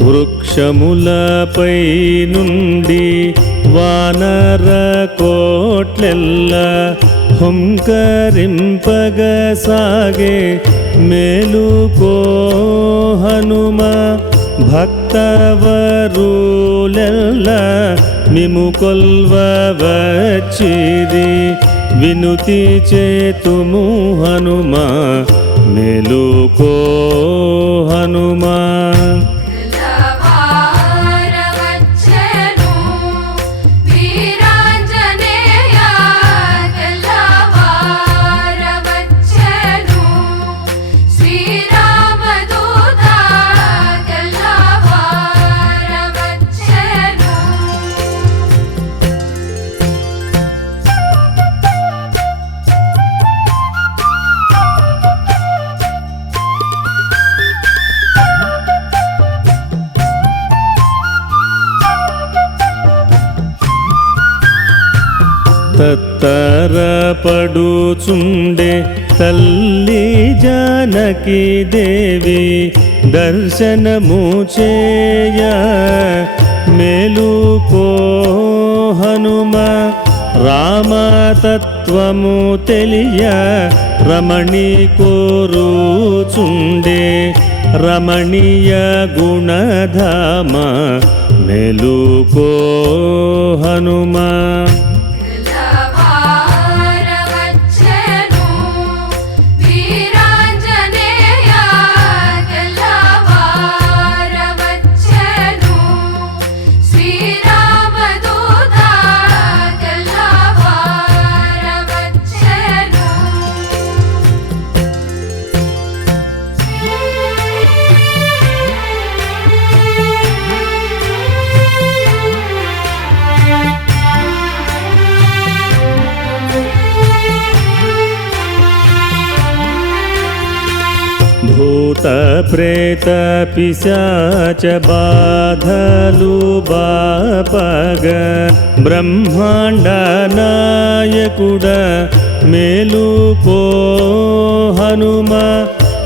వృక్షములపై నుండి వానర కోట్లెల్ల హుంకరింపగ సాగే మేలుకో హనుమ భక్తవరులెల్ల మిము కొల్వ వచ్చిరి వినుతి చేతుము హనుమ మేలుకో హనుమా తత్తరపడుచుండే తల్లి జానకి దేవి దర్శనము చేయ మేలుకో హనుమ రామతత్వము తెలియ. రమణి కోరుచుండే రమణీయ గుణధామ. మేలుకో హనుమా. భూత ప్రేత పిశాచ బాధలు బాపగ బ్రహ్మాండ నాయకుడ మేలుకో హనుమ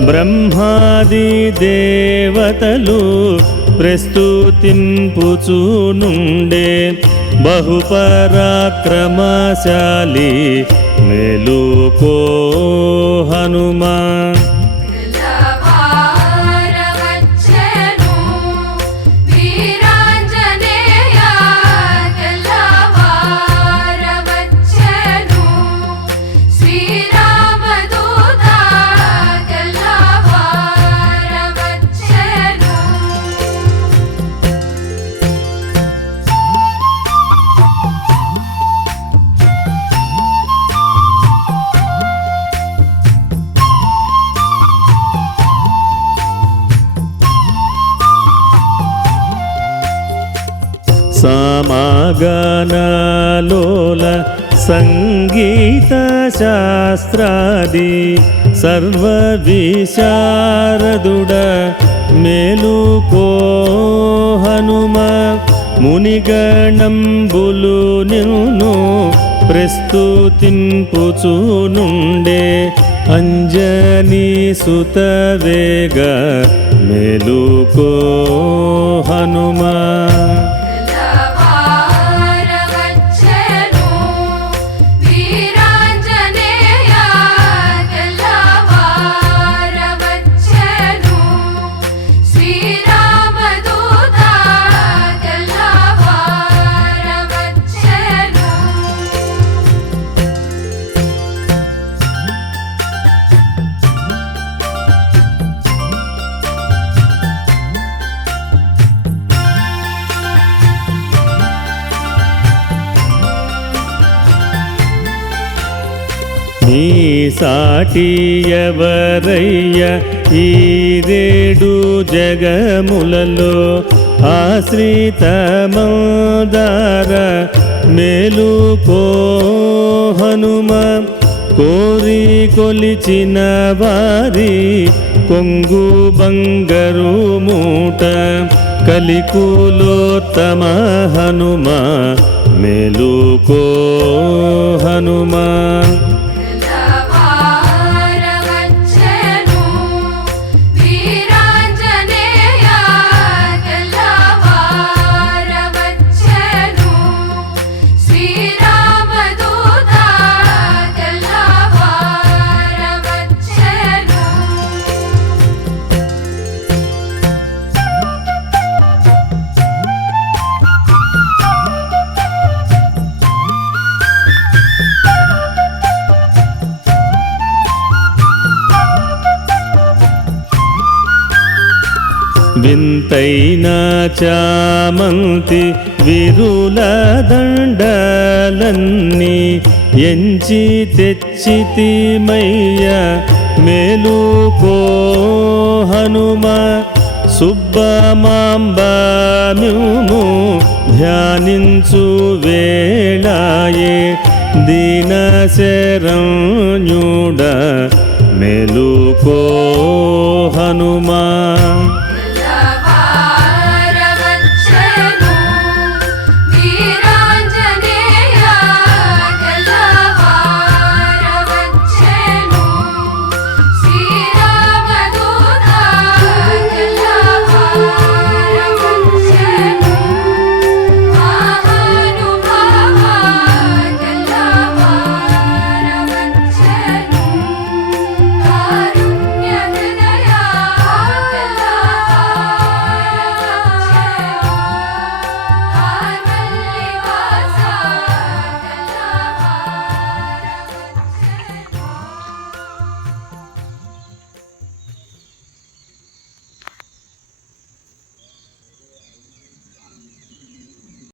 బ్రహ్మాది దేవతలు ప్రస్తుతింపుచునుండే బహుపరాక్రమశాలి మేలుకో హనుమా సమాగనలోల సంగీత శాస్త్రాది సర్వ విశారదుడ మేలుకో హనుమ మునిగణంబులు నిన్ను ప్రస్తుతింపుచునుండే అంజనీ సుత వేగ మేలుకో హనుమా నీ సాటి ఎవరయ్య ఈ రేడు జగములలో ఆశ్రిత మేలు కో హనుమ కోరి కొలిచిన వారి కొంగు బంగరు మూట కలికులోత్తమ హనుమ మేలుకో వింతైన చామంతి విరుల దండలన్నీ ఎంచి తెచ్చితిమయ్య మేలుకో హనుమ సుబ్బమాంబమ్యుము ధ్యానించు వేళాయే దీన దీనశరణ్యుడ మేలుకో హనుమా